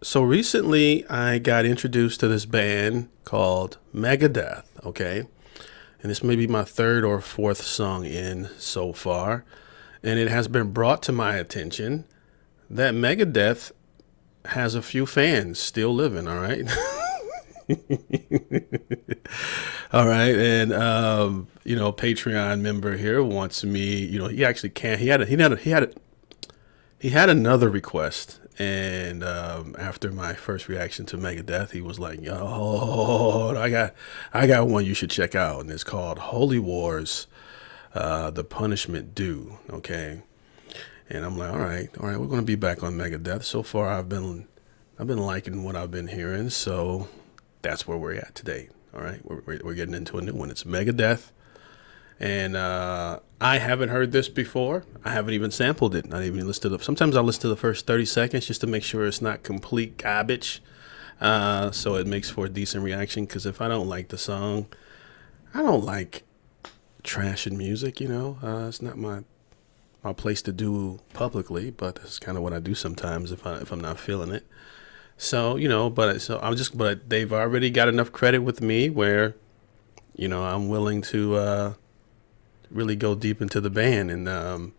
So recently I got introduced to this band called Megadeth, okay? And this may be my third or fourth song in so far. And it has been brought to my attention that Megadeth has a few fans still living, all right? All right. And Patreon member here wants me, he actually can't he had another request, and after my first reaction to Megadeth, he was like, "Yo, I got one you should check out, and it's called Holy Wars, The Punishment Due." Okay, and I'm like, all right, we're gonna be back on Megadeth. So far, I've been liking what I've been hearing, so that's where we're at today. All right, we're getting into a new one. It's Megadeth, and I haven't heard this before. I haven't even sampled it. Not even listened to the. Sometimes I listen to the first 30 seconds just to make sure it's not complete garbage. So it makes for a decent reaction. Because if I don't like the song, I don't like trashing music. It's not my place to do publicly, but it's kind of what I do sometimes if I'm not feeling it. So but they've already got enough credit with me where I'm willing to really go deep into the band. And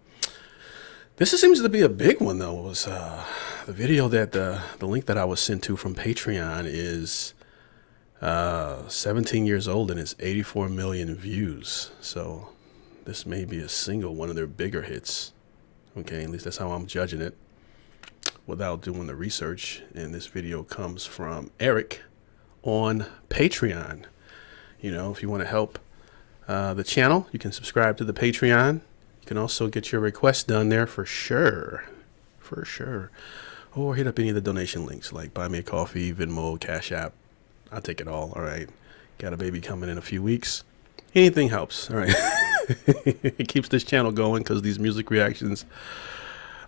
this seems to be a big one, though. It was the video that the link that I was sent to from Patreon is 17 years old and it's 84 million views. So this may be a single, one of their bigger hits. Okay, at least that's how I'm judging it without doing the research. And this video comes from Eric on Patreon. If you want to help the channel, you can subscribe to the Patreon. You can also get your requests done there for sure. For sure. Or hit up any of the donation links like Buy Me a Coffee, Venmo, Cash App. I'll take it all. All right. Got a baby coming in a few weeks. Anything helps. All right. It keeps this channel going because these music reactions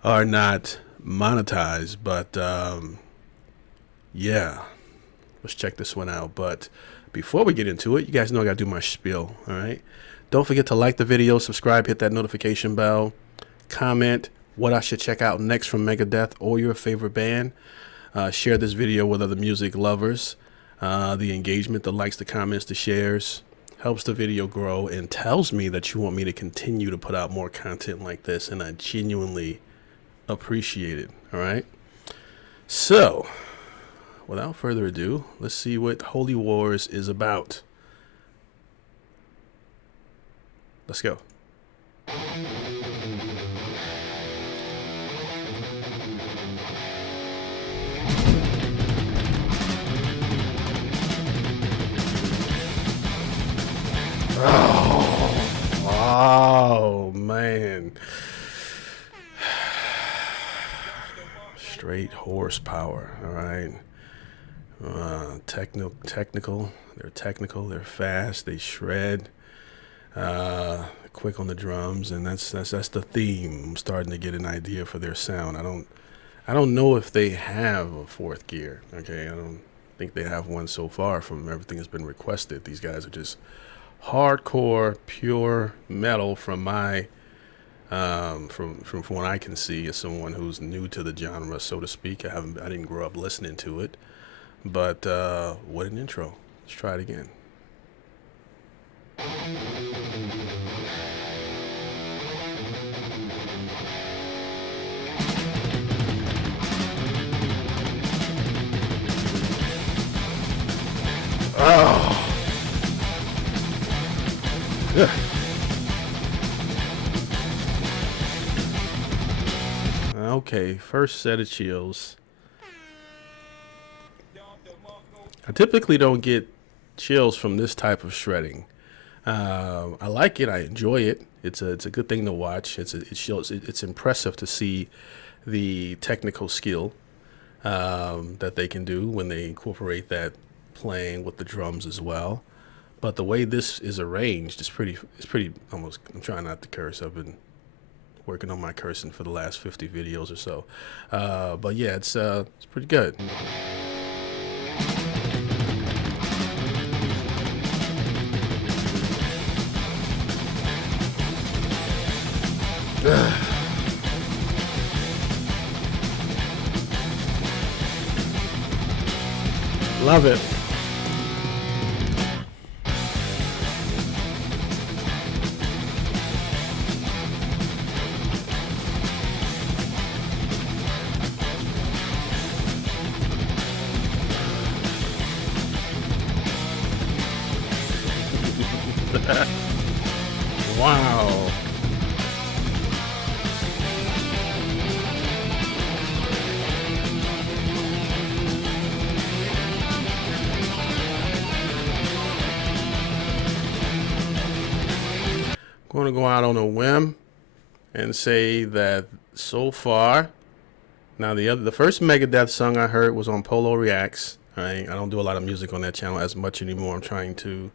are not monetized. But yeah, let's check this one out. But before we get into it, you guys know I got to do my spiel, all right? Don't forget to like the video, subscribe, hit that notification bell, comment what I should check out next from Megadeth or your favorite band. Share this video with other music lovers. The engagement, the likes, the comments, the shares helps the video grow and tells me that you want me to continue to put out more content like this, and I genuinely appreciate it, all right? So, without further ado, let's see what Holy Wars is about. Let's go. Oh man. Straight horsepower, all right? Technical. They're technical. They're fast. They shred. Quick on the drums, and that's the theme. I'm starting to get an idea for their sound. I don't know if they have a fourth gear. Okay, I don't think they have one so far. From everything that's been requested, these guys are just hardcore, pure metal. From my from what I can see, as someone who's new to the genre, so to speak. I didn't grow up listening to it. But what an intro. Let's try it again. Oh. Yeah. Okay, first set of chills. I typically don't get chills from this type of shredding. I like it. I enjoy it. It's a good thing to watch. It's impressive to see the technical skill that they can do when they incorporate that playing with the drums as well. But the way this is arranged is pretty almost. I'm trying not to curse. I've been working on my cursing for the last 50 videos or so. But yeah, it's pretty good. Love it. Wow. I'm going to go out on a whim and say that so far, now the first Megadeth song I heard was on Polo Reacts. All right, I don't do a lot of music on that channel as much anymore. I'm trying to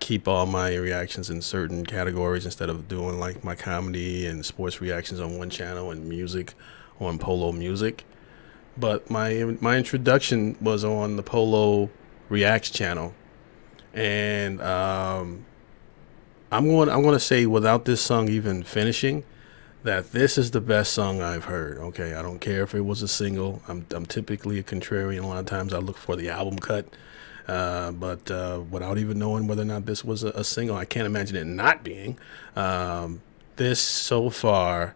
keep all my reactions in certain categories instead of doing like my comedy and sports reactions on one channel and music on Polo Music. But my introduction was on the Polo Reacts channel, and I'm going to say without this song even finishing that this is the best song I've heard. Okay, I don't care if it was a single. I'm typically a contrarian. A lot of times I look for the album cut, but without even knowing whether or not this was a single, I can't imagine it not being. This so far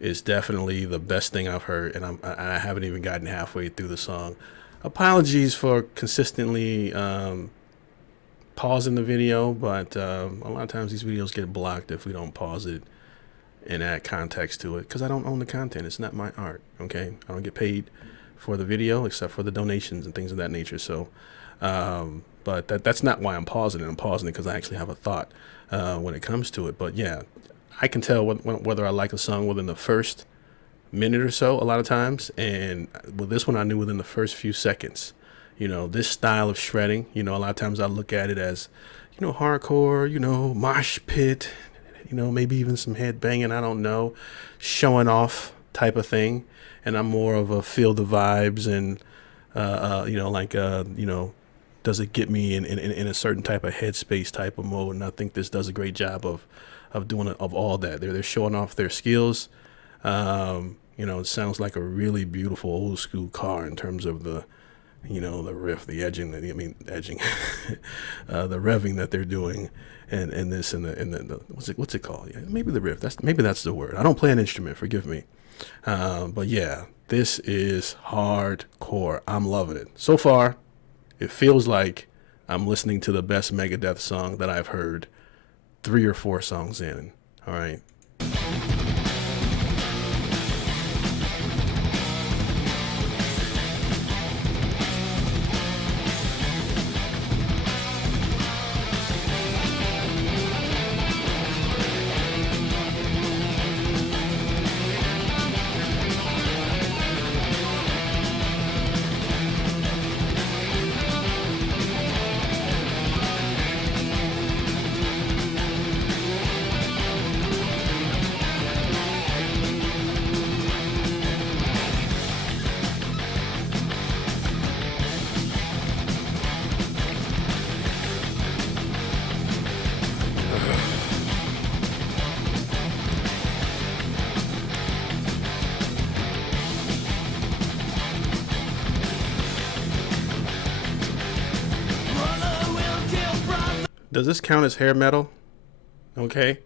is definitely the best thing I've heard, and I haven't even gotten halfway through the song. Apologies for consistently pausing the video, but a lot of times these videos get blocked if we don't pause it and add context to it, because I don't own the content. It's not my art. Okay, I don't get paid for the video except for the donations and things of that nature. So but that's not why I'm pausing it. I'm pausing it because I actually have a thought when it comes to it. But yeah, I can tell whether I like a song within the first minute or so a lot of times, and with this one I knew within the first few seconds. This style of shredding, a lot of times I look at it as, hardcore, mosh pit, maybe even some head banging, I don't know, showing off type of thing. And I'm more of a feel the vibes and, does it get me in a certain type of headspace type of mode? And I think this does a great job of doing it, of all that. They're showing off their skills. It sounds like a really beautiful old school car in terms of the riff, the edging, the revving that they're doing, and this and the what's it called? Yeah, maybe the riff. That's the word. I don't play an instrument, forgive me. But yeah, this is hardcore. I'm loving it so far. It feels like I'm listening to the best Megadeth song that I've heard 3 or 4 songs in. All right. Does this count as hair metal? Okay.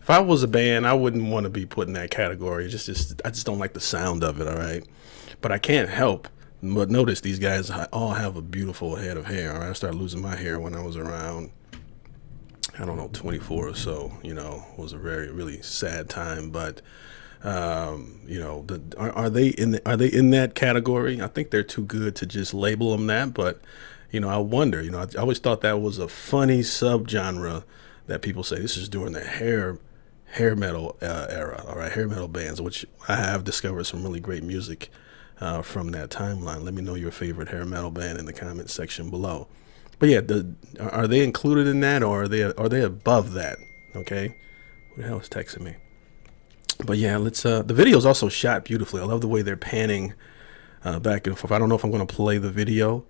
If I was a band, I wouldn't want to be put in that category. I just don't like the sound of it. All right. But I can't help but notice these guys all have a beautiful head of hair. All right. I started losing my hair when I was around, I don't know, 24 or so. It was a really sad time. But are they in that category? I think they're too good to just label them that. But I wonder. I always thought that was a funny subgenre that people say this is during the hair metal era. All right, hair metal bands, which I have discovered some really great music from that timeline. Let me know your favorite hair metal band in the comment section below. But yeah, are they included in that, or are they above that? Okay, who the hell is texting me? But yeah, let's. The video is also shot beautifully. I love the way they're panning back and forth. I don't know if I'm going to play the video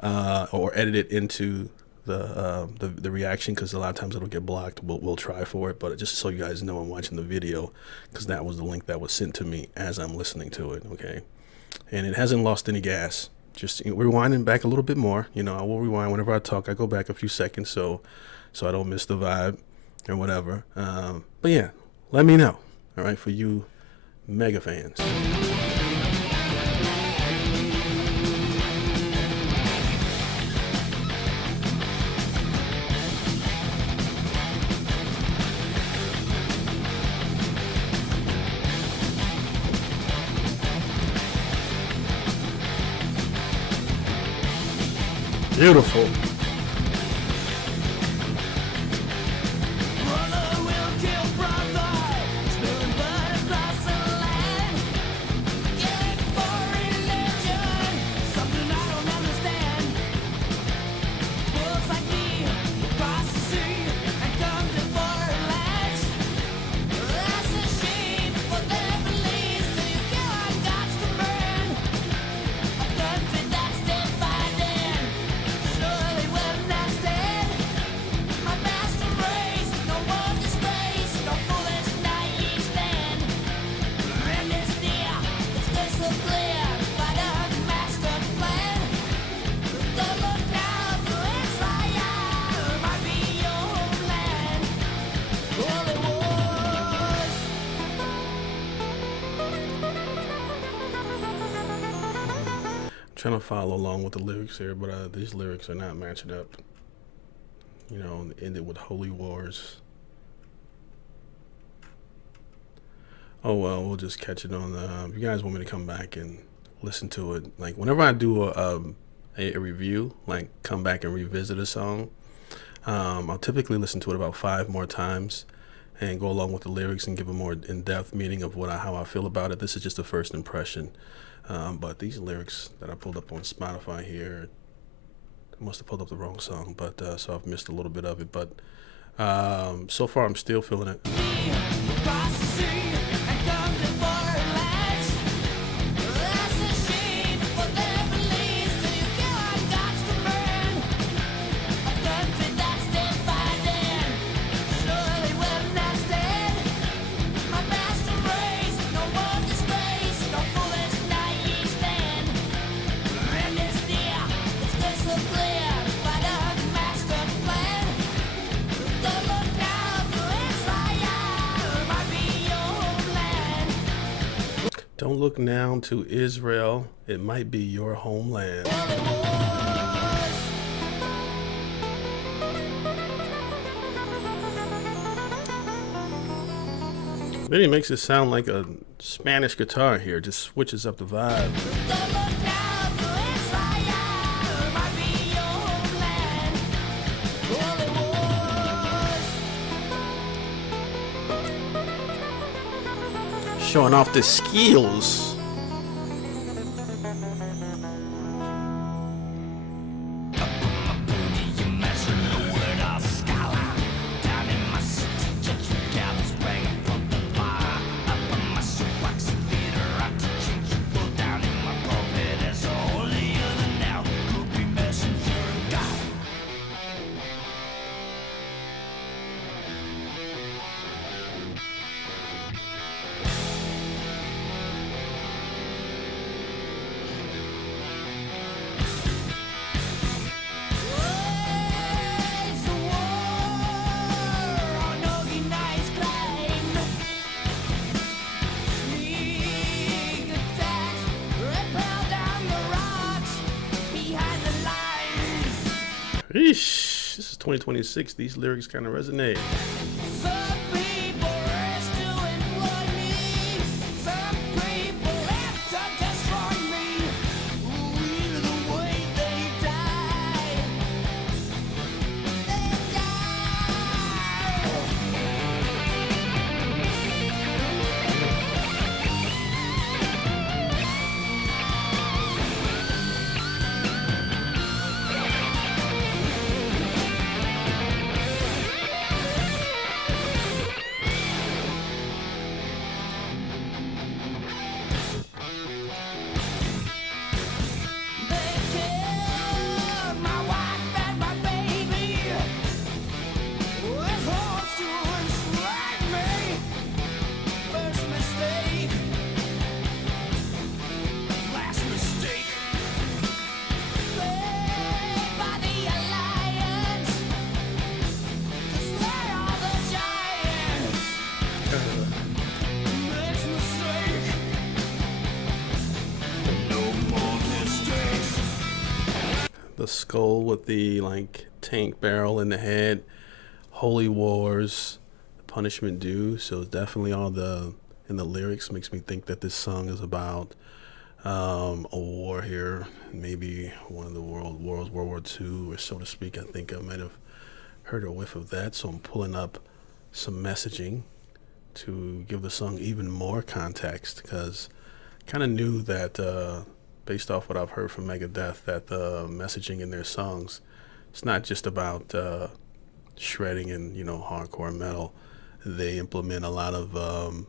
or edit it into the reaction, because a lot of times it'll get blocked. We'll try for it, but just so you guys know I'm watching the video, because that was the link that was sent to me as I'm listening to it. Okay, and it hasn't lost any gas. just rewinding back a little bit more. I will rewind whenever I talk. I go back a few seconds so I don't miss the vibe or whatever. But yeah, let me know. All right, for you mega fans. Beautiful. Trying to follow along with the lyrics here, but these lyrics are not matching up. Ended with holy wars. Oh well, we'll just catch it on. If you guys want me to come back and listen to it, like whenever I do a review, like come back and revisit a song, I'll typically listen to it about 5 more times and go along with the lyrics and give a more in-depth meaning of how I feel about it. This is just a first impression. But these lyrics that I pulled up on Spotify here, I must have pulled up the wrong song, but so I've missed a little bit of it. But so far, I'm still feeling it. Don't look now to Israel, it might be your homeland. Then he makes it sound like a Spanish guitar here, just switches up the vibe. Showing off the skills. Eesh, this is 2026. These lyrics kind of resonate. the skull with the like tank barrel in the head. Holy wars, punishment due. So it's definitely all the in the lyrics makes me think that this song is about a war here, maybe one of the world wars, World War II, or so to speak. I think I might have heard a whiff of that. So I'm pulling up some messaging to give the song even more context because kind of knew that based off what I've heard from Megadeth that the messaging in their songs it's not just about shredding and hardcore metal. They implement a lot of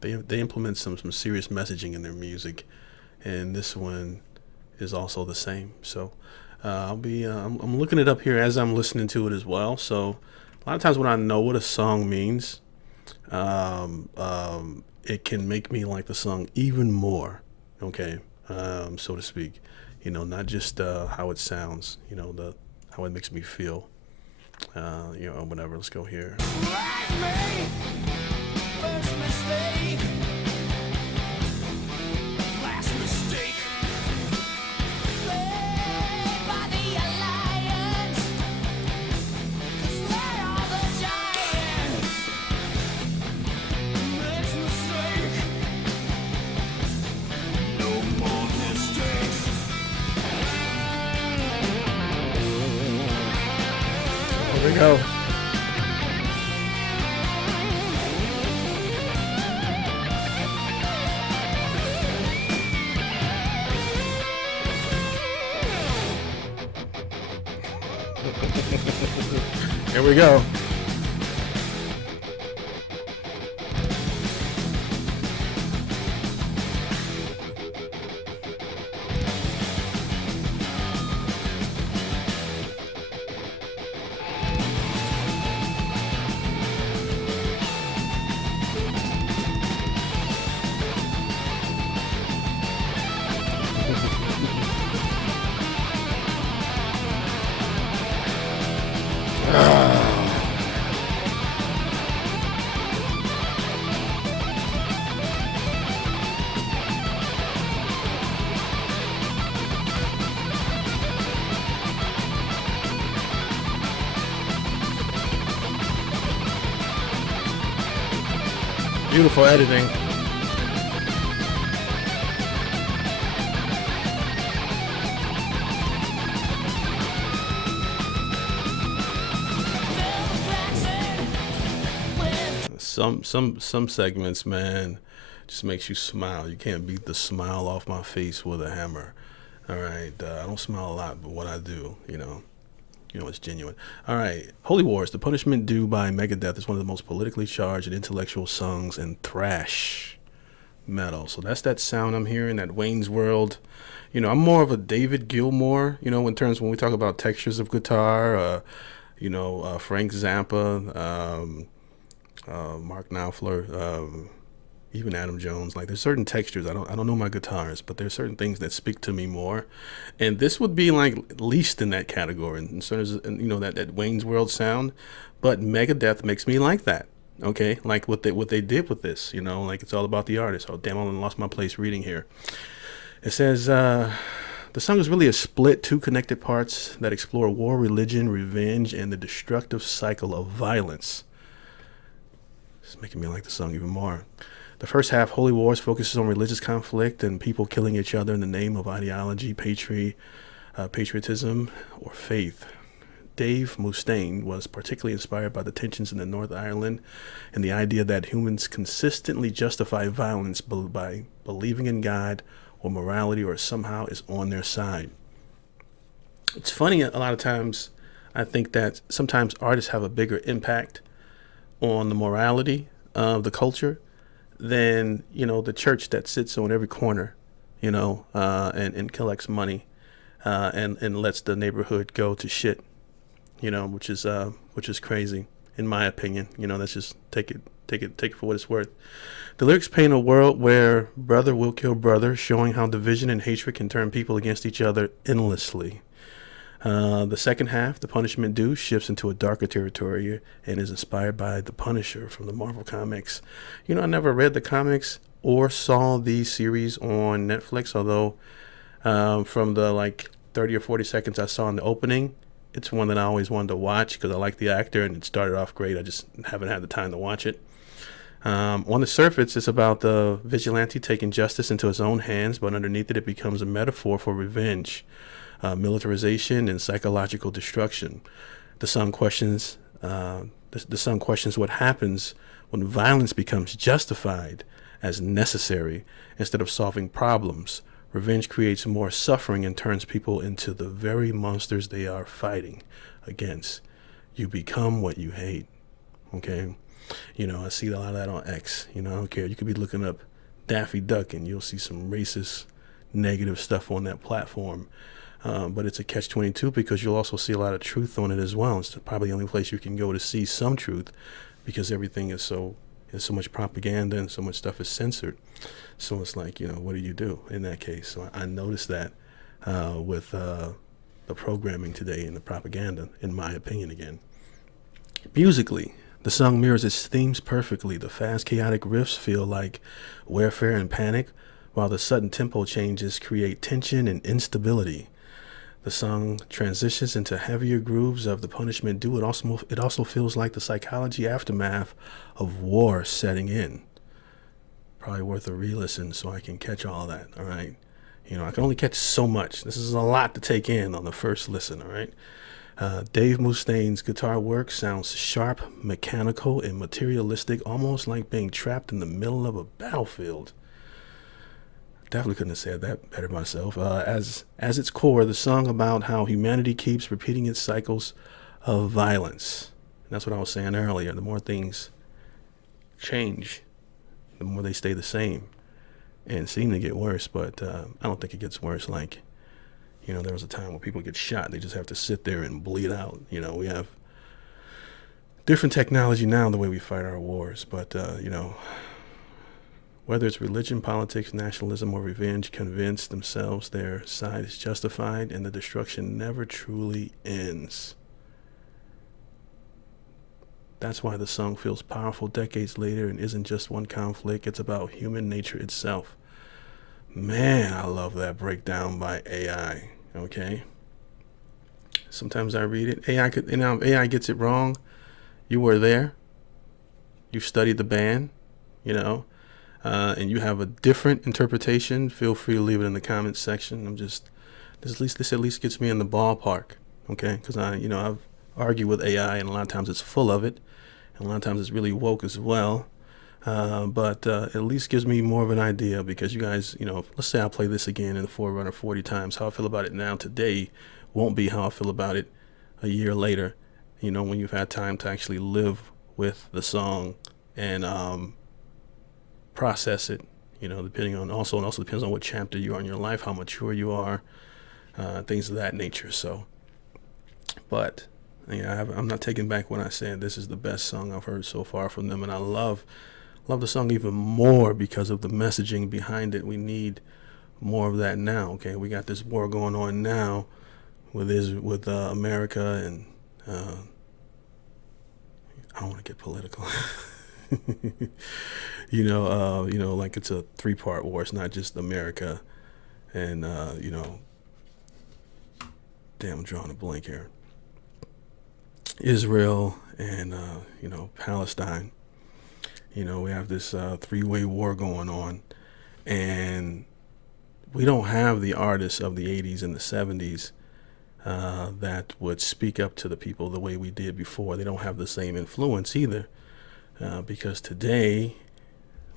they implement some serious messaging in their music, and this one is also the same. So I'm looking it up here as I'm listening to it as well. So a lot of times when I know what a song means, it can make me like the song even more. Okay, so to speak. Not just how it sounds. The how it makes me feel. Whatever. Let's go here. First mistake, last mistake, led by the Alliance, to slay all the giants. Next mistake, no more mistakes. Here we go. Here we go. Beautiful editing. Some segments, man, just makes you smile. You can't beat the smile off my face with a hammer. All right, I don't smile a lot, but what I do, it's genuine. All right, Holy Wars, The Punishment Due by Megadeth is one of the most politically charged and intellectual songs in thrash metal. So that's that sound I'm hearing, that Wayne's World. I'm more of a David Gilmour, in terms when we talk about textures of guitar, Frank Zappa, Mark Knopfler, even Adam Jones. Like there's certain textures. I don't know my guitars, but there's certain things that speak to me more. And this would be like least in that category. And so there's that Wayne's World sound, but Megadeth makes me like that. Okay, like what they did with this. Like it's all about the artist. Oh damn, I lost my place reading here. It says the song is really a split, two connected parts that explore war, religion, revenge, and the destructive cycle of violence. It's making me like the song even more. The first half, Holy Wars, focuses on religious conflict and people killing each other in the name of ideology, patriotism, or faith. Dave Mustaine was particularly inspired by the tensions in the North Ireland and the idea that humans consistently justify violence by believing in God or morality or somehow is on their side. It's funny, a lot of times I think that sometimes artists have a bigger impact on the morality of the culture than the church that sits on every corner, and collects money, and lets the neighborhood go to shit, which is crazy in my opinion. Let's just take it for what it's worth. The lyrics paint a world where brother will kill brother, showing how division and hatred can turn people against each other endlessly. The second half, The Punishment Due, shifts into a darker territory and is inspired by the Punisher from the Marvel Comics. I never read the comics or saw the series on Netflix, although From the like 30 or 40 seconds I saw in the opening, it's one that I always wanted to watch because I like the actor and it started off great. I just haven't had the time to watch it. On the surface, it's about the vigilante taking justice into his own hands, but underneath it, it becomes a metaphor for revenge, militarization, and psychological destruction. The song questions the song questions what happens when violence becomes justified as necessary instead of solving problems. Revenge creates more suffering and turns people into the very monsters they are fighting against. You become what you hate. Okay? I see a lot of that on X. I don't care. You could be looking up Daffy Duck and you'll see some racist, negative stuff on that platform. But it's a catch-22 because you'll also see a lot of truth on it as well. It's probably the only place you can go to see some truth because everything is so much propaganda and so much stuff is censored. So it's like, what do you do in that case? So I noticed that with the programming today and the propaganda, in my opinion again. Musically, the song mirrors its themes perfectly. The fast, chaotic riffs feel like warfare and panic, while the sudden tempo changes create tension and instability. The song transitions into heavier grooves of the punishment due. It also feels like the psychology aftermath of war setting in. Probably worth a re-listen so I can catch all that, all right? I can only catch so much. This is a lot to take in on the first listen, all right? Dave Mustaine's guitar work sounds sharp, mechanical, and materialistic, almost like being trapped in the middle of a battlefield. Definitely couldn't have said that better myself. As its core, the song about how humanity keeps repeating its cycles of violence. And that's what I was saying earlier. The more things change, the more they stay the same and seem to get worse. But I don't think it gets worse. Like, there was a time when people get shot. They just have to sit there and bleed out. We have different technology now in the way we fight our wars. But, whether it's religion, politics, nationalism, or revenge, convince themselves their side is justified and the destruction never truly ends. That's why the song feels powerful decades later and isn't just one conflict. It's about human nature itself. Man, I love that breakdown by AI. Okay. Sometimes I read it. AI gets it wrong. You were there. You studied the band, and you have a different interpretation. Feel free to leave it in the comments section. This at least gets me in the ballpark. Okay. Cause I've argued with AI and a lot of times it's full of it. And a lot of times it's really woke as well. But at least gives me more of an idea because you guys, let's say I play this again in the Forerunner 40 times. How I feel about it now today won't be how I feel about it a year later, when you've had time to actually live with the song and process it, depending on also depends on what chapter you are in your life, how mature you are, things of that nature. So, but I'm not taking back what I said. This is the best song I've heard so far from them, and I love the song even more because of the messaging behind it. We need more of that now. Okay, we got this war going on now with America, and I don't want to get political. Like it's a 3-part war. It's not just America, and damn, I'm drawing a blank here. Israel and Palestine. We have this 3-way war going on, and we don't have the artists of the 80s and the 70s that would speak up to the people the way we did before. They don't have the same influence either, because today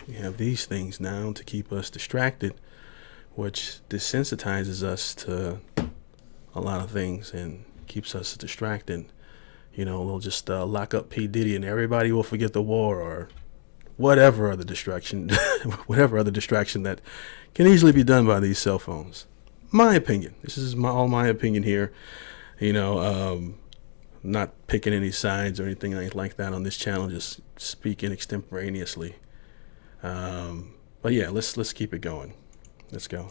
we have these things now to keep us distracted, which desensitizes us to a lot of things and keeps us distracted. They'll just lock up P. Diddy and everybody will forget the war or whatever other distraction, that can easily be done by these cell phones. My opinion. This is all my opinion here. Not picking any sides or anything like that on this channel. Just speaking extemporaneously. But yeah, let's keep it going. Let's go.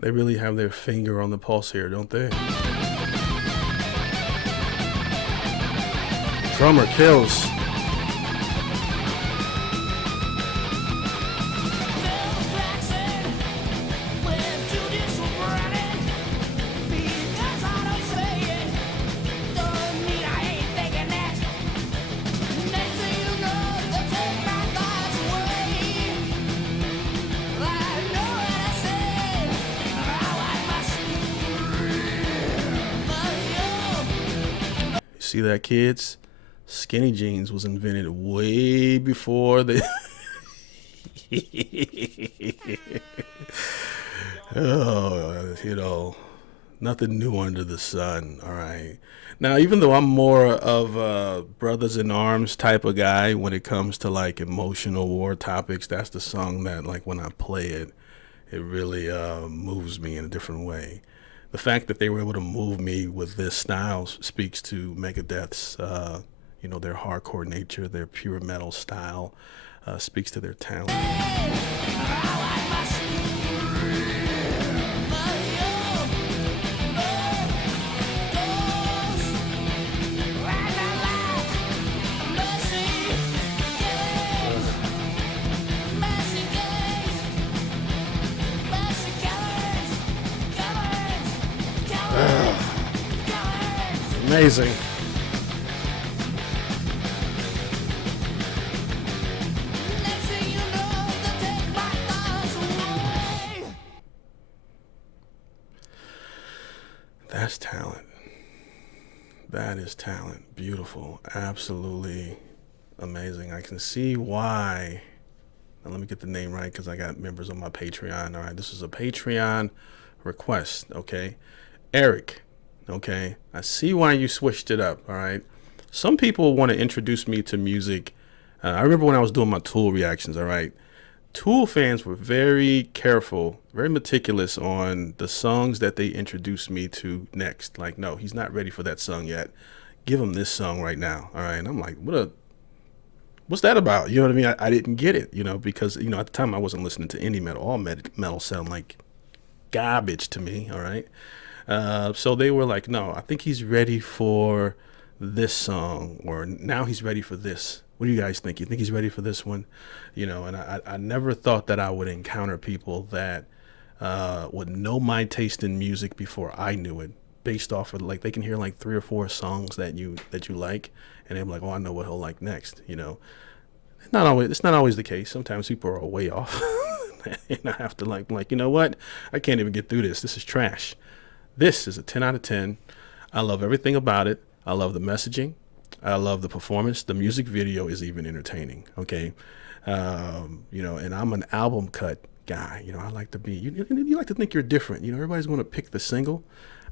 They really have their finger on the pulse here, don't they? Drummer kills. See that, kids? Skinny jeans was invented way before the. Oh, nothing new under the sun. All right. Now, even though I'm more of a brothers in arms type of guy when it comes to like emotional war topics, that's the song that like when I play it, it really moves me in a different way. The fact that they were able to move me with this style speaks to Megadeth's, their hardcore nature, their pure metal style, speaks to their talent. Amazing. That's talent. That is talent. Beautiful. Absolutely amazing. I can see why. Now let me get the name right because I got members on my Patreon. All right, this is a Patreon request. Okay, Eric. Okay, I see why you switched it up. All right, some people want to introduce me to music. I remember when I was doing my Tool reactions. All right, Tool fans were very careful, very meticulous on the songs that they introduced me to next. Like, no, he's not ready for that song yet. Give him this song right now. All right, and I'm like, what's that about? You know what I mean? I didn't get it. Because at the time I wasn't listening to any metal. All metal sound like garbage to me. All right. So they were like, no, I think he's ready for this song, or now he's ready for this. What do you guys think? You think he's ready for this one? And I never thought that I would encounter people that would know my taste in music before I knew it, based off of like they can hear like 3 or 4 songs that you like, and they're like, oh, I know what he'll like next. It's not always the case. Sometimes people are way off, and I have to like, you know what? I can't even get through this. This is trash. This is a 10 out of 10. I love everything about it. I love the messaging. I love the performance. The music video is even entertaining. Okay. And I'm an album cut guy. I like to be, you like to think you're different. Everybody's going to pick the single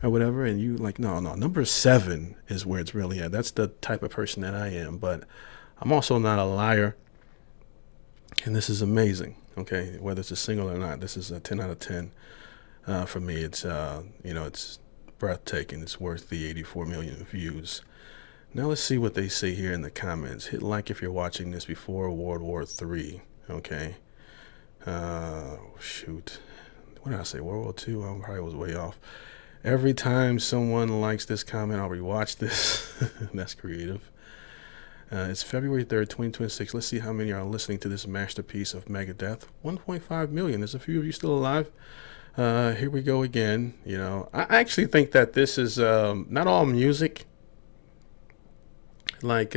or whatever. And you like, no, number 7 is where it's really at. That's the type of person that I am. But I'm also not a liar. And this is amazing. Okay. Whether it's a single or not, this is a 10 out of 10. For me, it's it's breathtaking. It's worth the 84 million views. Now let's see what they say here in the comments. Hit like if you're watching this before World War III. Okay. Shoot. What did I say? World War II? I probably was way off. Every time someone likes this comment, I'll rewatch this. That's creative. It's February 3rd, 2026. Let's see how many are listening to this masterpiece of Megadeth. 1.5 million. There's a few of you still alive. Here we go again. I actually think that this is not all music. Like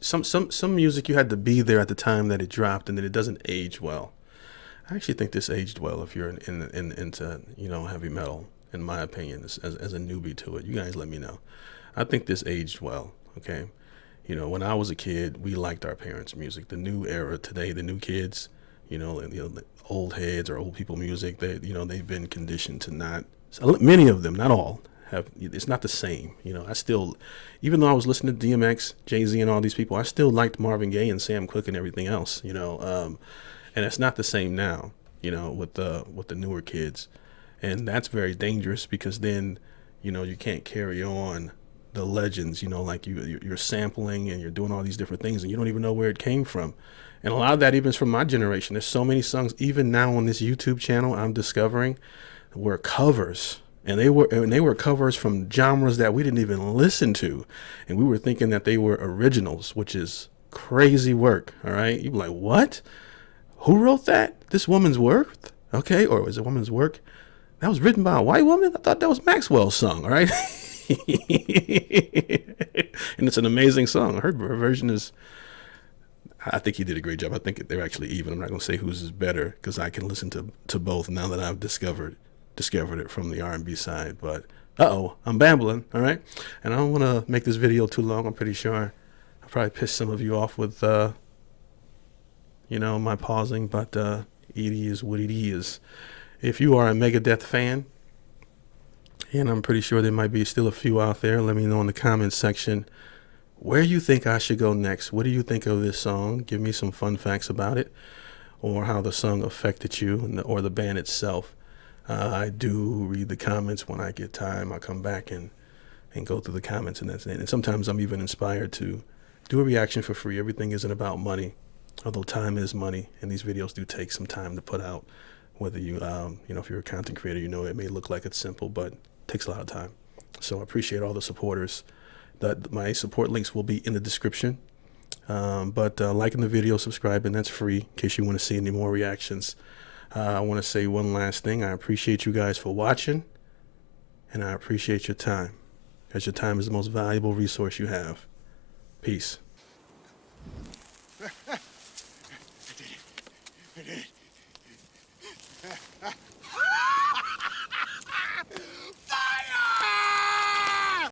some music you had to be there at the time that it dropped, and then it doesn't age well. I actually think this aged well if you're into heavy metal. In my opinion, as a newbie to it, you guys let me know. I think this aged well. Okay, when I was a kid, we liked our parents' music. The new era today, the new kids, the old heads or old people music, they've been conditioned to not. Many of them, not all, have. It's not the same. I still, even though I was listening to DMX, Jay-Z, and all these people, I still liked Marvin Gaye and Sam Cooke and everything else. And it's not the same now. With the newer kids, and that's very dangerous because then, you can't carry on the legends. Like you're sampling and you're doing all these different things, and you don't even know where it came from. And a lot of that even is from my generation. There's so many songs, even now on this YouTube channel, I'm discovering were covers. And they were covers from genres that we didn't even listen to. And we were thinking that they were originals, which is crazy work. All right. You're like, what? Who wrote that? This woman's work? Okay. Or was it woman's work? That was written by a white woman? I thought that was Maxwell's song. All right. And it's an amazing song. Her version is, I think he did a great job. I think they're actually even. I'm not going to say whose is better because I can listen to both now that I've discovered it from the R&B side. But I'm babbling, all right? And I don't want to make this video too long. I'm pretty sure I'll probably piss some of you off with my pausing, but it is what it is. If you are a Megadeth fan, and I'm pretty sure there might be still a few out there, let me know in the comments section where you think I should go next. What do you think of this song? Give me some fun facts about it, or how the song affected you, or the band itself. I do read the comments when I get time. I come back and go through the comments, and that's it. And sometimes I'm even inspired to do a reaction for free. Everything isn't about money, although time is money, and these videos do take some time to put out. Whether you, if you're a content creator, it may look like it's simple, but it takes a lot of time. So I appreciate all the supporters. My support links will be in the description. But liking the video, subscribing, that's free in case you want to see any more reactions. I want to say one last thing. I appreciate you guys for watching, and I appreciate your time, because your time is the most valuable resource you have. Peace. I did it.